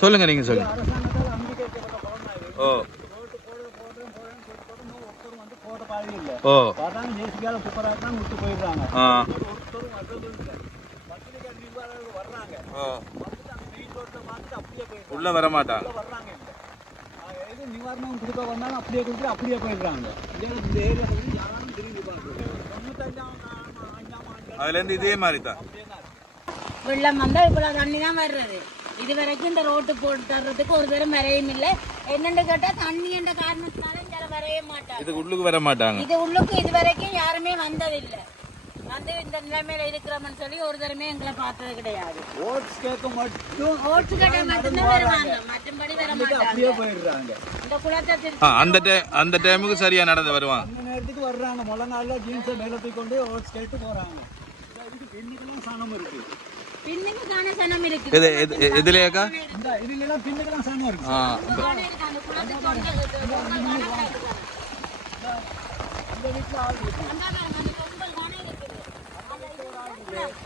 சொல்லுங்க நீங்க சொல்லுங்க. அரசாங்கத்தால் அங்கீகரிக்கப்பட்ட படம் ஓ ரோட்டு போடுறேன்னு ஒருத்தரும் வந்து போட்ட பாதி இல்லை. ஓ பார்த்தாங்க ஜேசிபியால குப்பராக தான் விட்டு போயிடுறாங்க. ஆ ஒருத்தரும் வர்றதும் இல்லை. பத்திரிக்கை நிர்வாகர்கள் வர்றாங்க, ஓ வந்துட்டு அந்த மெயின் ரோட்டை பார்த்துட்டு அப்படியே போயிடுறாங்க. உள்ள வர மாட்டாங்க. உள்ள வர்றாங்க இல்லை. எது நிவாரணம் கொடுக்க வந்தாலும் அப்படியே கொடுத்துட்டு அப்படியே போயிடுறாங்க. இந்த ஏரியா வந்து யாரும் திரும்பி பார்க்குறது 95ஆம் ஆண்டு அதுல இருந்து இதே மாதிரி தான். வெள்ளம் வந்தா இவ்வளவு தண்ணி தான் வர்றது. இது வரைக்கும் இந்த ரோட்டு போட்டு தர்றதுக்கு ஒரு தரம் வரையும் இல்லை. என்னன்னு கேட்டா தண்ணி என்ற காரணத்தினால இங்க வரைய மாட்டாங்க. இதுக்கு உள்ளுக்கு வர மாட்டாங்க. இது உள்ளுக்கு இது வரைக்கும் யாருமே வந்ததில்லை. வந்து இந்த நிலைமையில இருக்கிறோம்னு சொல்லி ஒரு தரமே எங்களை பார்த்தது கிடையாது. ஓட்ஸ் கேட்க மட்டும் ஓட்டு கட்ட மட்டும்தான் வருவாங்க, மற்றபடி வர மாட்டாங்க. அப்படியே போயிடுறாங்க. இந்த குளத்தை அந்த டைமுக்கு சரியா நடந்து வருவான். அந்த நேரத்துக்கு வர்றாங்க. முத நாள்ல ஜீன்ஸை மேல தூக்கி கொண்டு ஓட்ஸ் கேட்டு போறாங்க. இதுக்கு பின்னுக்கெல்லாம் சனம் இருக்கு. பின்னுக்கு காண சனம் இருக்கு. இதுலயாக்கா இந்த இதுலாம் பின்னுக்கெல்லாம் சனம் இருக்கு. அந்த குளத்துக்கு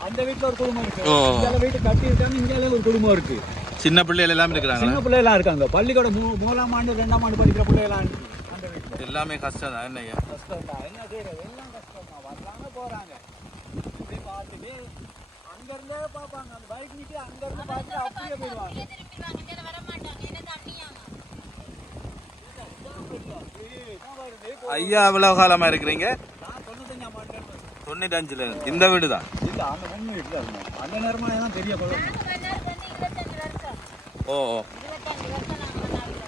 அந்த வீட்டுல ஒரு குடும்பம் இருக்கு. இந்த வீட்டு கட்டி இருக்காங்க. இங்க ஒரு குடும்பம் இருக்கு. சின்ன பிள்ளைகள் எல்லாம் இருக்கிறாங்க. சின்ன பிள்ளை எல்லாம் இருக்காங்க. பள்ளிக்கூட 3ஆம் ஆண்டு 2ஆம் ஆண்டு படிக்கிற பிள்ளை எல்லாம் அந்த வீட்டுல. எல்லாமே கஷ்டம் தான். என்னையா கஷ்டம் தான். என்ன செய்யறது? எல்லாம் கஷ்டம் தான். வர்றாங்க போறாங்க. இப்படி பார்த்துட்டு அங்க இருந்தே பார்ப்பாங்க. அந்த பைக் நிட்டு அங்க இருந்து பார்த்து அப்படியே போயிடுவாங்க. ஐயா எவ்வளவு காலமா இருக்கிறீங்க? நான் 95ஆம் ஆண்டு 95ல இந்த வீடு தான். இல்ல அந்த பொண்ணு வீட்டுல இருந்தோம். அந்த நேரமா தான் பெரிய குளம். ஓ ஓ 25 வருஷம் நாங்க நாளைக்கு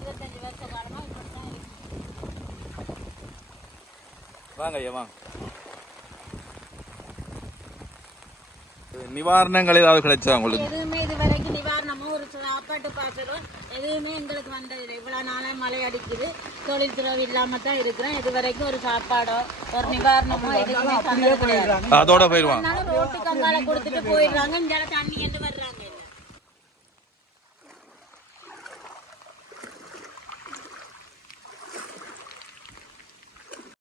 25 வருஷ காலமா இப்படிதான் இருக்கு. வாங்க ஐயா வாங்க. நிவாரணங்கள் ஏதாவது கிடைச்சா உங்களுக்கு? எதுவுமே இது வரைக்கும் நிவாரணமோ ஒரு சாப்பாட்டு பாசலோ எதுவுமே எங்களுக்கு வந்ததில்லை. இவ்வளவு நாளா மழை அடிக்குது, தொழில்துறை இல்லாம தான் இருக்கிறோம். இது வரைக்கும் ஒரு சாப்பாடோ ஒரு நிவாரணமோ எதுவுமே தந்தது கிடையாது. அதோட போயிடுவாங்க. ரோட்டு கங்கால கொடுத்துட்டு போயிடுறாங்க. இந்த தண்ணி என்று